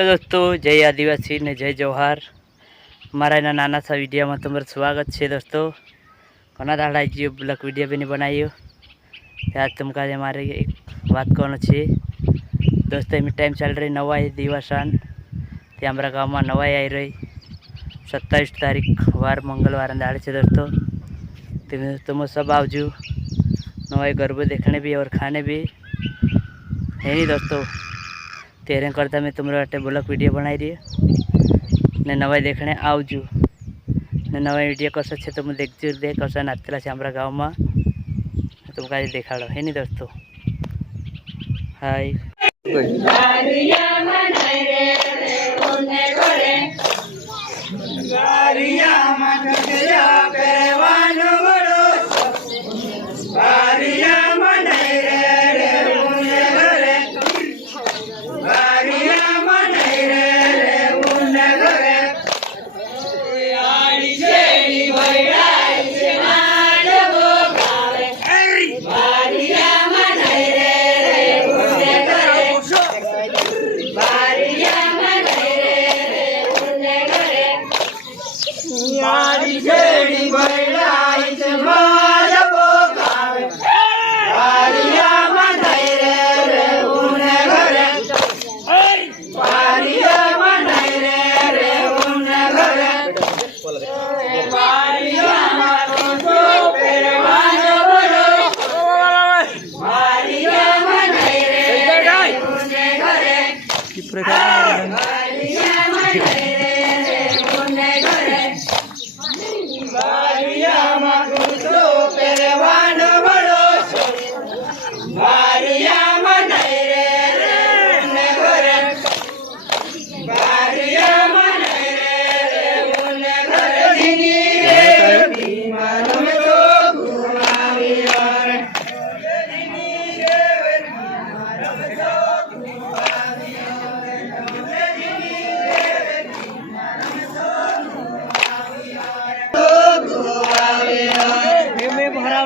हेलो दोस्तों, जय आदिवासी ने जय जवाहर। हमारा एना नाना सा वीडियो में तुम्हारा स्वागत है दोस्तों। घना दाड़ा जो ब्लॉग वीडियो भी नहीं बनाई आज तुमका हमारे एक बात कहना छे दोस्तों। एम टाइम चल रही नवाई दिवसान ते हमारा गाँव में नवाई आई रही 27 तारीख वार मंगलवार दाड़े से दोस्तों। तुम सब आवजू नवाई गरबे देखने भी और खाने भी है नहीं दोस्तों। तेरे करता मैं तुम्हारे ब्लॉग वीडियो बनाई रही ने नवाई देखने आवजू ने नवा वीडियो कस है तुम देखजू दे कस नाचला से हमारा गाँव में तुमका देखाड़ो है नहीं दोस्तों। हाय भरा